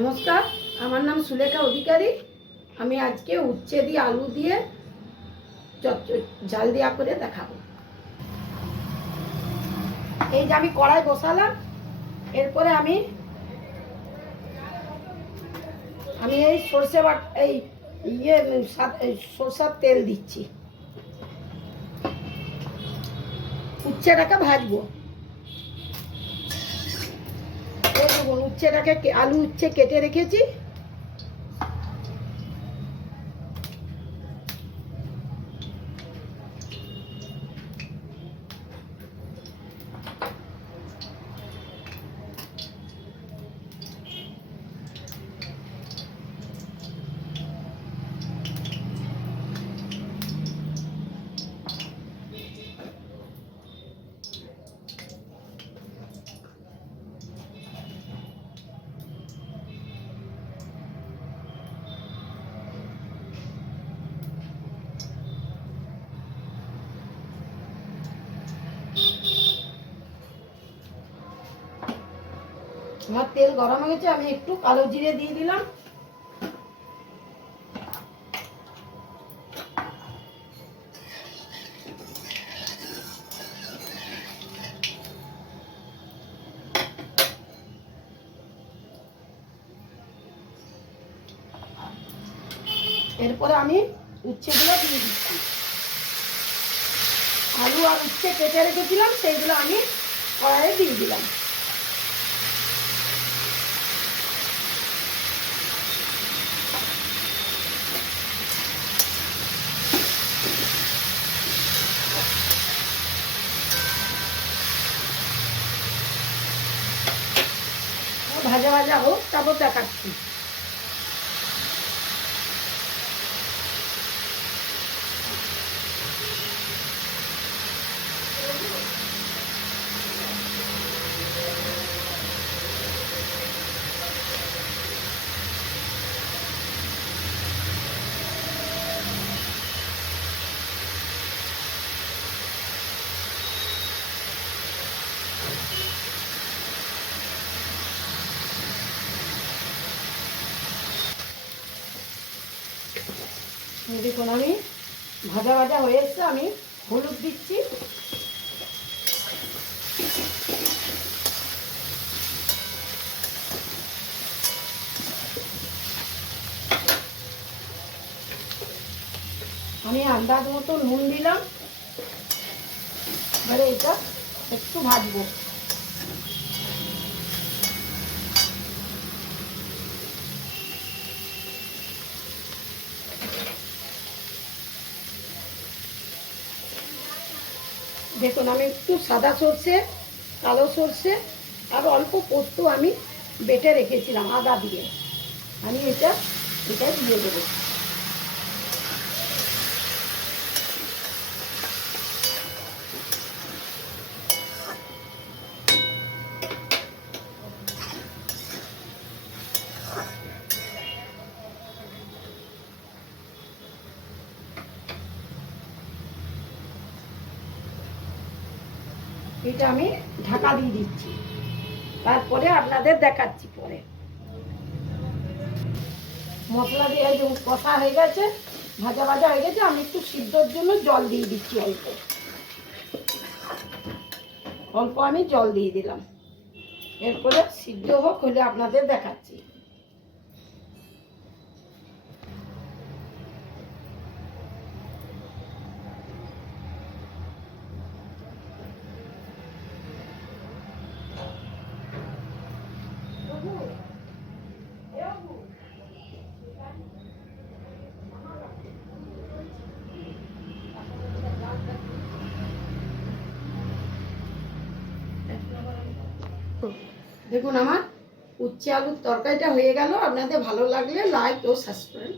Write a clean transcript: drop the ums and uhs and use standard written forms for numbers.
নমস্কার, আমার নাম সুলেখা অধিকারী। আমি আজকে উচ্ছে দিয়ে আলু দিয়ে ঝাল দিয়া করে দেখাবো। এই যে আমি কড়াই বসালাম, এরপরে আমি এই সর্ষে এই সরষার তেল দিচ্ছি। উচ্ছেটাকে ভাজবো। এই দেখুন, আলু উচ্ছে কেটে রেখেছি। আমার তেল গরম হয়ে গেছে, আমি একটু কালো জিরে দিয়ে দিলাম। এরপরে আমি উচ্ছেগুলো দিয়ে দিচ্ছি। আলু আর উচ্ছে কেটে রেখেছিলাম, সেইগুলো আমি কড়াইয়ে দিয়ে দিলাম। ভাজা ভাজা হোক, তারপর দেখাচ্ছি। দেখুন, আমি ভাজা ভাজা হয়ে এসছে। আমি হলুদ দিচ্ছি, আমি আন্দাজ মতো নুন দিলাম। এবারে এটা একটু ভাজবো। দেখুন, আমি একটু সাদা সর্ষে, কালো সর্ষে আর অল্প পোস্ত আমি বেটে রেখেছিলাম আদা দিয়ে। আমি এটা দিয়ে দেবো। এটা আমি ঢাকা দিয়ে দিচ্ছি, তারপরে আপনাদের দেখাচ্ছি পরে। মশলা দিয়ে কষা হয়ে গেছে, ভাজা ভাজা হয়ে গেছে। আমি একটু সিদ্ধর জন্য জল দিয়ে দিচ্ছি। অল্প আমি জল দিয়ে দিলাম। এরপরে সিদ্ধ হোক, হলে আপনাদের দেখাচ্ছি। দেখুন, আমার উচ্ছে আলুর তরকারিটা হয়ে গেল। আপনাদের ভালো লাগলে লাইক ও সাবস্ক্রাইব।